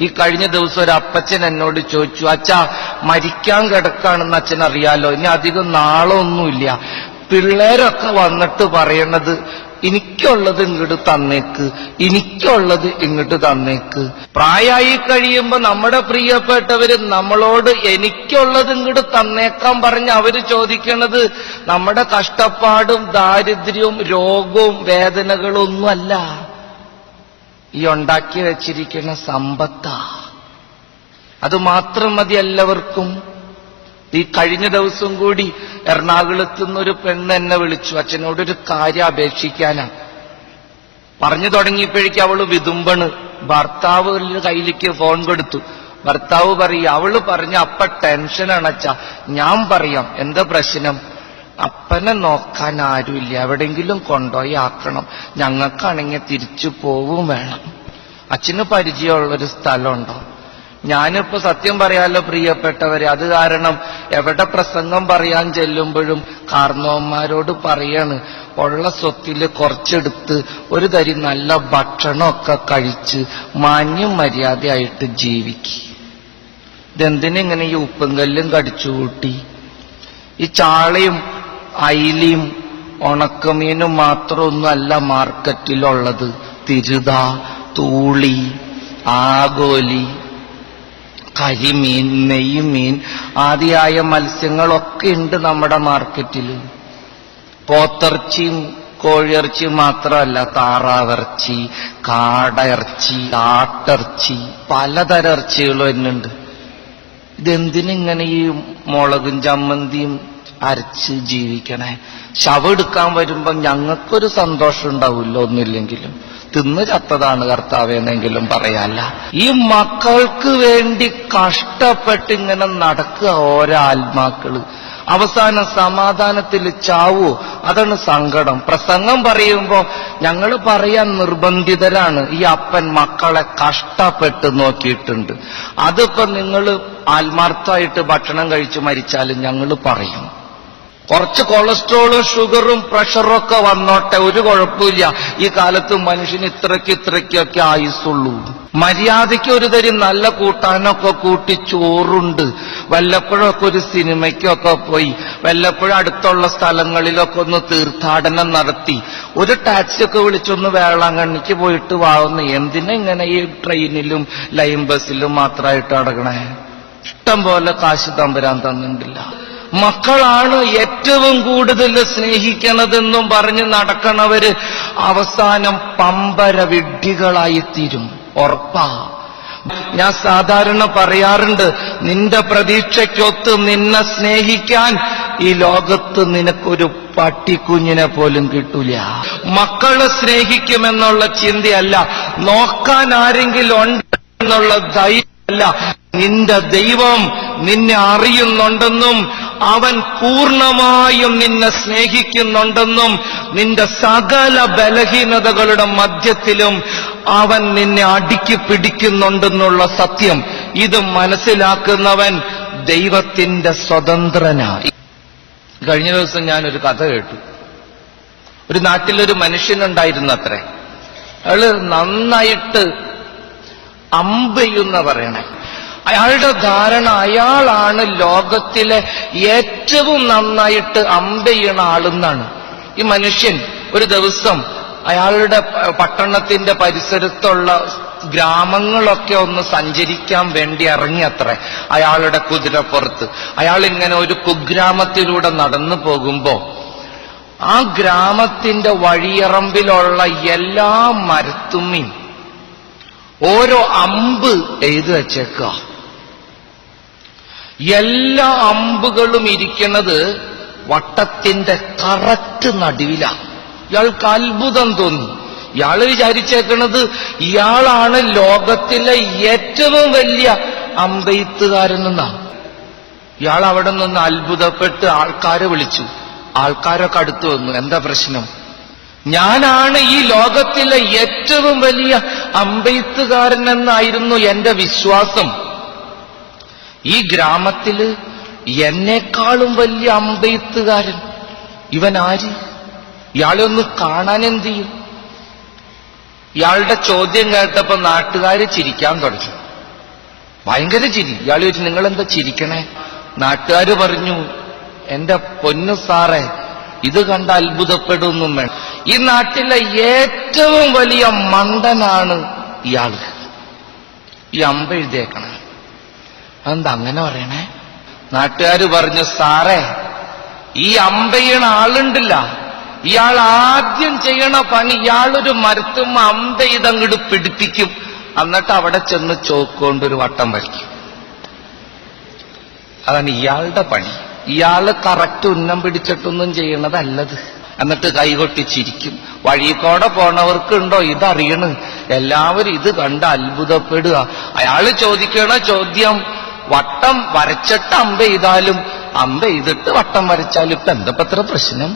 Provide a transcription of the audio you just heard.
ഈ കഴിഞ്ഞ ദിവസം ഒരു അപ്പച്ചൻ എന്നോട് ചോദിച്ചു, അച്ഛാ മരിക്കാൻ കിടക്കാണെന്ന് അച്ഛൻ അറിയാലോ, ഇനി അധികം നാളൊന്നുമില്ല, പിള്ളേരൊക്കെ വന്നിട്ട് പറയണത് എനിക്കുള്ളത് ഇങ്ങോട്ട് തന്നേക്ക്, എനിക്കുള്ളത് ഇങ്ങോട്ട് തന്നേക്ക്. പ്രായമായി കഴിയുമ്പോ നമ്മുടെ പ്രിയപ്പെട്ടവര് നമ്മളോട് എനിക്കുള്ളത് ഇങ്ങോട്ട് തന്നേക്കാൻ പറഞ്ഞ് അവര് ചോദിക്കണത് നമ്മുടെ കഷ്ടപ്പാടും ദാരിദ്ര്യവും രോഗവും വേദനകളും ഒന്നുമല്ല, ഈ ഉണ്ടാക്കി വെച്ചിരിക്കുന്ന സമ്പത്താ. അത് മാത്രം മതി എല്ലാവർക്കും. ഈ കഴിഞ്ഞ ദിവസം കൂടി എറണാകുളത്തു നിന്നൊരു പെണ്ണ് എന്നെ വിളിച്ചു, അച്ഛനോടൊരു കാര്യം അപേക്ഷിക്കാനാ. പറഞ്ഞു തുടങ്ങിയപ്പോഴേക്കും അവള് വിതുമ്പണ്. ഭർത്താവ് കയ്യിലേക്ക് ഫോൺ കൊടുത്തു. ഭർത്താവ് പറയും, അവള് പറഞ്ഞ അപ്പ ടെൻഷനാണ് അച്ഛാ. ഞാൻ പറയാം എന്താ പ്രശ്നം? അപ്പനെ നോക്കാൻ ആരുമില്ല, എവിടെങ്കിലും കൊണ്ടുപോയി ആക്കണം, ഞങ്ങൾക്കാണെങ്കിൽ തിരിച്ചു പോവും വേണം. അച്ഛന് പരിചയമുള്ളൊരു സ്ഥലമുണ്ടോ? ഞാനിപ്പോ സത്യം പറയാലോ പ്രിയപ്പെട്ടവരെ, അത് കാരണം എവിടെ പ്രസംഗം പറയാൻ ചെല്ലുമ്പോഴും കാർന്നവന്മാരോട് പറയാണ്, ഉള്ള സ്വത്തില് കുറച്ചെടുത്ത് ഒരു തരി നല്ല ഭക്ഷണമൊക്കെ കഴിച്ച് മാന്യം മര്യാദയായിട്ട് ജീവിക്കും. ഇതെന്തിനിങ്ങനെ ഈ ഉപ്പും കല്ലും കടിച്ചുകൂട്ടി? ഈ ചാളയും അയിലയും ഉണക്കമീനും മാത്രമൊന്നുമല്ല മാർക്കറ്റിലുള്ളത്. തിരുത, തൂളി, ആഗോലി, കരിമീൻ, നെയ്മീൻ ആദിയായ മത്സ്യങ്ങളൊക്കെ ഉണ്ട് നമ്മുടെ മാർക്കറ്റിൽ. പോത്തിറച്ചിയും കോഴിയിറച്ചിയും മാത്രമല്ല, താറാവിറച്ചി, കാടയിറച്ചി, ആട്ടിറച്ചി, പലതരം ഇറച്ചികളും എന്നുണ്ട്. ഇതെന്തിനിങ്ങനെ ഈ മുളകും ചമ്മന്തിയും അരച്ച് ജീവിക്കണേ? ശവം എടുക്കാൻ വരുമ്പം ഞങ്ങൾക്കൊരു സന്തോഷം ഉണ്ടാവില്ല, ഒന്നുമില്ലെങ്കിലും തിന്ന് ചത്തതാണ് കർത്താവെന്നെങ്കിലും പറയാല്ല. ഈ മക്കൾക്ക് വേണ്ടി കഷ്ടപ്പെട്ടിങ്ങനെ നടക്കുക ഓരോ ആത്മാക്കള്. അവസാനം സമാധാനത്തിൽ ചാവോ? അതാണ് സങ്കടം. പ്രസംഗം പറയുമ്പോ ഞങ്ങൾ പറയാൻ നിർബന്ധിതരാണ്. ഈ അപ്പൻ മക്കളെ കഷ്ടപ്പെട്ട് നോക്കിയിട്ടുണ്ട്. അതിപ്പോ നിങ്ങൾ ആത്മാർത്ഥമായിട്ട് ഭക്ഷണം കഴിച്ച് മരിച്ചാലും ഞങ്ങൾ പറയും. കുറച്ച് കൊളസ്ട്രോളും ഷുഗറും പ്രഷറും ഒക്കെ വന്നോട്ടെ, ഒരു കുഴപ്പമില്ല. ഈ കാലത്ത് മനുഷ്യന് ഇത്രയ്ക്കൊക്കെ ആയുസുള്ളൂ. മര്യാദയ്ക്ക് ഒരു തരി നല്ല കൂട്ടാനൊക്കെ കൂട്ടി ചോറുണ്ട്, വല്ലപ്പോഴൊക്കെ ഒരു സിനിമയ്ക്കൊക്കെ പോയി, വല്ലപ്പോഴും അടുത്തുള്ള സ്ഥലങ്ങളിലൊക്കെ ഒന്ന് തീർത്ഥാടനം നടത്തി, ഒരു ടാക്സിയൊക്കെ വിളിച്ചൊന്ന് വേളാങ്കണ്ണിക്ക് പോയിട്ട് വാങ്ങുന്നു. എന്തിനാ ഇങ്ങനെ ഈ ട്രെയിനിലും ലൈൻ ബസ്സിലും മാത്രമായിട്ട് അടങ്ങണേ? ഇഷ്ടം പോലെ കാശ് തമ്പുരാൻ തന്നിട്ടില്ല. മക്കളാണ് ഏറ്റവും കൂടുതൽ സ്നേഹിക്കണതെന്നും പറഞ്ഞ് നടക്കണവര് അവസാനം പമ്പര വിഡ്ഢികളായിത്തീരും, ഉറപ്പാ. ഞാൻ സാധാരണ പറയാറുണ്ട്, നിന്റെ പ്രതീക്ഷയ്ക്കൊത്ത് നിന്നെ സ്നേഹിക്കാൻ ഈ ലോകത്ത് നിനക്കൊരു പട്ടിക്കുഞ്ഞിനെ പോലും കിട്ടൂല. മക്കളെ സ്നേഹിക്കുമെന്നുള്ള ചിന്തയല്ല, നോക്കാൻ ആരെങ്കിലും ഉണ്ട് എന്നുള്ള ധൈര്യമല്ല. നിന്റെ ദൈവം നിന്നെ അറിയുന്നുണ്ടെന്നും അവൻ പൂർണ്ണമായും നിന്നെ സ്നേഹിക്കുന്നുണ്ടെന്നും നിന്റെ സകല ബലഹീനതകളുടെ മധ്യത്തിലും അവൻ നിന്നെ അടുക്കി പിടിക്കുന്നുണ്ടെന്നുള്ള സത്യം ഇത് മനസ്സിലാക്കുന്നവൻ ദൈവത്തിന്റെ സ്വതന്ത്രനായി. കഴിഞ്ഞ ദിവസം ഞാനൊരു കഥ കേട്ടു. ഒരു നാട്ടിലൊരു മനുഷ്യനുണ്ടായിരുന്നു അത്രേ. അയാള് നന്നായിട്ട് അമ്പെയ്യുന്ന പറയണേ. അയാളുടെ ധാരണ അയാളാണ് ലോകത്തിലെ ഏറ്റവും നന്നായിട്ട് അമ്പെയ്യണ ആളെന്നാണ്. ഈ മനുഷ്യൻ ഒരു ദിവസം അയാളുടെ പട്ടണത്തിന്റെ പരിസരത്തുള്ള ഗ്രാമങ്ങളൊക്കെ ഒന്ന് സഞ്ചരിക്കാൻ വേണ്ടി ഇറങ്ങിയത്രേ അയാളുടെ കുതിരപ്പുറത്ത്. അയാൾ ഇങ്ങനെ ഒരു കുഗ്രാമത്തിലൂടെ നടന്നു പോകുമ്പോ ആ ഗ്രാമത്തിന്റെ വഴിയറമ്പിലുള്ള എല്ലാ മരത്തുമ്മയും ഓരോ അമ്പ് എഴുതി വച്ചേക്കുക. എല്ലാ അമ്പുകളും ഇരിക്കുന്നത് വട്ടത്തിന്റെ കറക്റ്റ് നടുവിലാണ്. ഇയാൾക്ക് അത്ഭുതം തോന്നി. ഇയാൾ വിചാരിച്ചേക്കണത് ഇയാളാണ് ലോകത്തിലെ ഏറ്റവും വലിയ അമ്പെയ്ത്തുകാരനെന്നാണ്. ഇയാൾ അവിടെ നിന്ന് അത്ഭുതപ്പെട്ട് ആൾക്കാരെ വിളിച്ചു. ആൾക്കാരൊക്കെ അടുത്ത് വന്നു. എന്താ പ്രശ്നം? ഞാനാണ് ഈ ലോകത്തിലെ ഏറ്റവും വലിയ അമ്പെയ്ത്തുകാരനെന്നായിരുന്നു എന്റെ വിശ്വാസം. ഈ ഗ്രാമത്തില് എന്നെക്കാളും വലിയ അമ്പെയ്ത്തുകാരൻ ഇവൻ ആര്? ഇയാളെ ഒന്ന് കാണാൻ എന്ത് ചെയ്യും? ഇയാളുടെ ചോദ്യം കേട്ടപ്പോ നാട്ടുകാര് ചിരിക്കാൻ തുടങ്ങി. ഭയങ്കര ചിരി. ഇയാൾ ചോദിച്ചു, നിങ്ങളെന്താ ചിരിക്കണേ? നാട്ടുകാര് പറഞ്ഞു, എന്റെ പൊന്നു സാറേ, ഇത് കണ്ട് അത്ഭുതപ്പെടുന്നും വേണം, ഈ നാട്ടിലെ ഏറ്റവും വലിയ മണ്ടനാണ് ഇയാള്. ഈ അമ്പ എഴുതിയേക്കണേ. അതെന്താ അങ്ങനെ പറയണേ? നാട്ടുകാര് പറഞ്ഞു, സാറേ, ഈ അമ്പയ്യണ ആളുണ്ടില്ല, ഇയാൾ ആദ്യം ചെയ്യണ പണി, ഇയാളൊരു മരത്തും അമ്പ ഇതങ്ങോട്ട് പിടിപ്പിക്കും, എന്നിട്ട് അവിടെ ചെന്ന് ചോക്കൊണ്ടൊരു വട്ടം വരയ്ക്കും. അതാണ് ഇയാളുടെ പണി. ഇയാള് കറക്റ്റ് ഉന്നം പിടിച്ചിട്ടൊന്നും ചെയ്യണതല്ലത്. എന്നിട്ട് കൈകൊട്ടി ചിരിക്കും. വഴിക്കോടെ പോണവർക്കുണ്ടോ ഇതറിയണ്? എല്ലാവരും ഇത് കണ്ട് അത്ഭുതപ്പെടുക. അയാള് ചോദിക്കണ ചോദ്യം, വട്ടം വരച്ചിട്ട് അമ്പ ചെയ്താലും അമ്പ ചെയ്തിട്ട് വട്ടം വരച്ചാലും ഇപ്പൊ എന്തപ്പത്ര പ്രശ്നം?